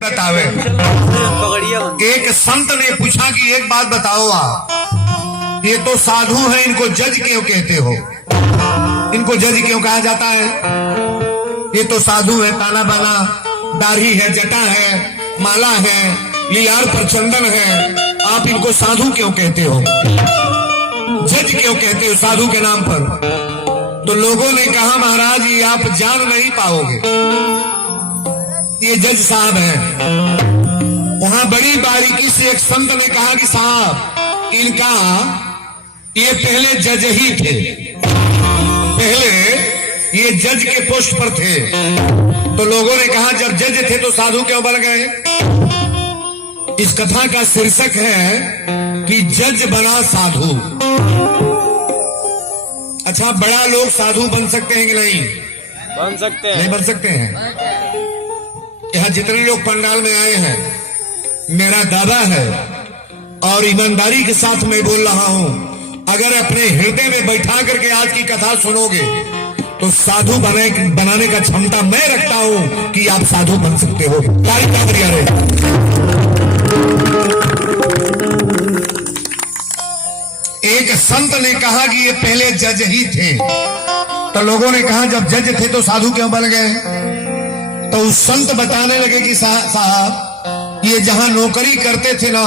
बतावे। एक संत ने पूछा कि एक बात बताओ आप, ये तो साधु है, इनको जज क्यों कहते हो? इनको जज क्यों कहा जाता है? ये तो साधु है, ताना बाना, दाढ़ी है, जटा है, माला है, लीलार पर चंदन है, आप इनको साधु क्यों कहते हो? जज क्यों कहते हो साधु के नाम पर? तो लोगों ने कहा महाराज ये आप जान नहीं पाओगे, ये जज साहब हैं। वहां बड़ी बारीकी से एक संत ने कहा कि साहब इनका ये पहले जज ही थे, पहले ये जज के पोस्ट पर थे। तो लोगों ने कहा जब जज थे तो साधु क्यों बन गए? इस कथा का शीर्षक है कि जज बना साधु। अच्छा, बड़ा लोग साधु बन सकते हैं कि नहीं? बन सकते हैं। नहीं बन सकते हैं। यहाँ जितने लोग पंडाल में आए हैं, मेरा दावा है और ईमानदारी के साथ मैं बोल रहा हूं, अगर अपने हृदय में बैठा करके आज की कथा सुनोगे तो साधु बनाने का क्षमता मैं रखता हूं कि आप साधु बन सकते हो। तारीफ बढ़िया रहे। एक संत ने कहा कि ये पहले जज ही थे। तो लोगों ने कहा जब जज थे तो साधु क्यों बन गए? तो उस संत बताने लगे कि साहब ये जहां नौकरी करते थे ना,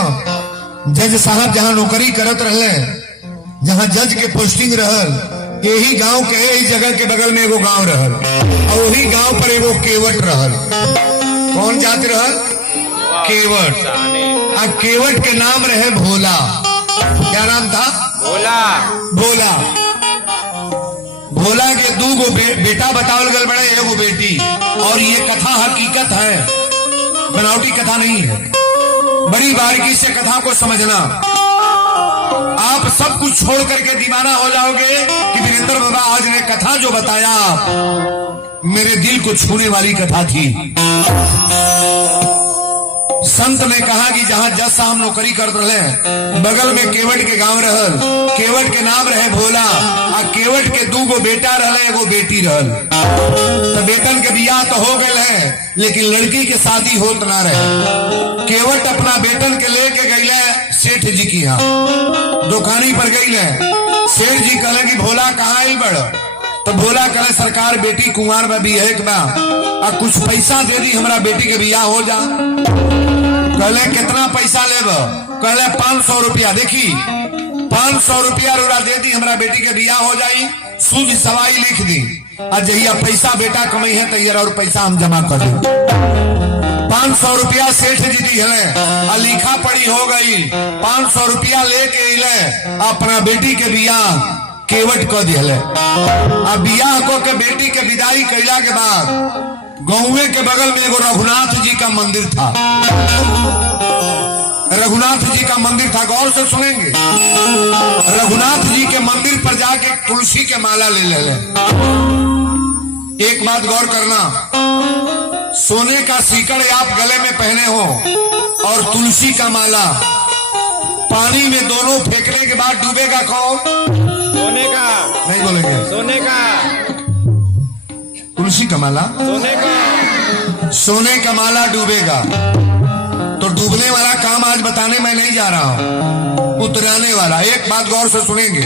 जज साहब जहां नौकरी करत रहे, जहां जज के पोस्टिंग रहल, यही गांव के यही जगह के बगल में एगो गांव रहल और वही गांव पर एगो केवट रहल। कौन जाति रहल? केवट। आ केवट के नाम रहे भोला। क्या नाम था? भोला। भोला। भोला के दो गो बेटा बतावल गल बड़े, एगो बेटी। और ये कथा हकीकत है, बनावटी कथा नहीं है। बड़ी बारीकी से कथा को समझना, आप सब कुछ छोड़ करके दीवाना हो जाओगे कि वीरेंद्र बाबा आज ने कथा जो बताया मेरे दिल को छूने वाली कथा थी। संत ने कहा कि जहां जज साहब नौकरी कर रहे, बगल में केवट के गांव रहल, केवट के नाम रहे भोला, आ केवट के दो गो बेटा रहले, एगो बेटी रहल। तो बेटन के बियाह तो हो गए है, लेकिन लड़की के शादी होत ना रहे। केवट अपना बेटन के लेके गईले सेठ जी की यहाँ, दुकानी पर गईले। सेठ जी कहले कि भोला कहाँ आई बड़? तो भोला कहले सरकार बेटी कुंवार में भी है और कुछ पैसा दे दी, हमारा बेटी के बियाह हो जा। कहले कितना पैसा लेब? कहले 500 रुपया। देखी 500 रुपया रोड़ा दे दी, हमारा बेटी के बियाह हो जाई, सूझ सवाई लिख दी, और जहिया पैसा बेटा कमाई है तैयार और पैसा हम जमा कर दी। 500 रुपया सेठ जी दी है, लिखा पड़ी हो गई। 500 रुपया लेके इले अपना बेटी के बियाह केवट कर दिले। अब बियाह को के बेटी के विदाई कैला के बाद गाँवे के बगल में एगो रघुनाथ जी का मंदिर था। रघुनाथ जी का मंदिर था, गौर से सुनेंगे। रघुनाथ जी के मंदिर पर जाके तुलसी के माला ले ले। एक बात गौर करना, सोने का सीकड़ आप गले में पहने हो और तुलसी का माला, पानी में दोनों फेंकने के बाद डूबेगा कौन? सोने का। नहीं बोलेंगे? सोने का। तुलसी का माला सोने का। सोने का माला डूबेगा। तो डूबने वाला काम आज बताने मैं नहीं जा रहा हूं, उतराने वाला। एक बात गौर से सुनेंगे,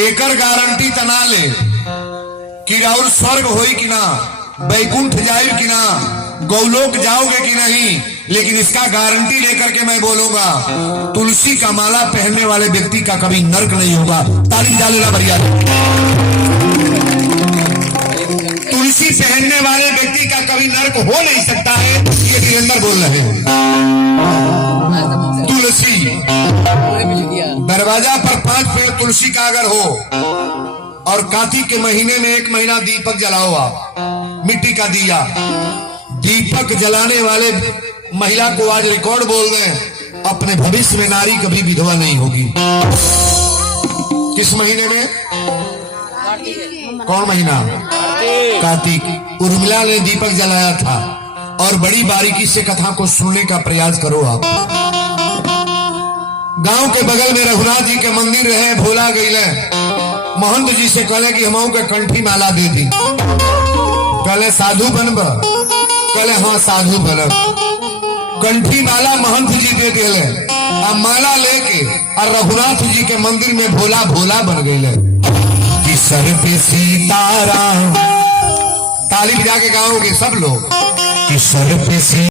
एकर गारंटी तना ले कि राउर स्वर्ग होई कि ना, बैकुंठ जाए कि ना, गौलोक जाओगे कि नहीं, लेकिन इसका गारंटी लेकर के मैं बोलूंगा, तुलसी का माला पहनने वाले व्यक्ति का कभी नर्क नहीं होगा। तारीफ डालेगा बढ़िया। तुलसी पहनने वाले व्यक्ति का कभी नर्क हो नहीं सकता है, ये वीरेंद्र बोल रहे हैं। तुलसी दरवाजा पर 5 पेड़ तुलसी का अगर हो, और कार्तिक के महीने में 1 महीना दीपक जलाओ आप, मिट्टी का दिया। दीपक जलाने वाले महिला को आज रिकॉर्ड बोल दें, अपने भविष्य में नारी कभी विधवा नहीं होगी। किस महीने में? कौन महीना? कार्तिक। उर्मिला ने दीपक जलाया था। और बड़ी बारीकी से कथा को सुनने का प्रयास करो आप। गांव के बगल में रघुनाथ जी के मंदिर रहे, भोला गईले, महंत जी से कहले कि हम के कंठी माला दे दी। कहले साधु बनब? कहले हाँ साधु बनब। कंठी माला महंत जी दे दिले आ माला लेके और रघुनाथ जी के मंदिर में भोला भोला बन गई कि सर पे सीताराम। ताली बजा के गाओगे सब लोग कि सर पे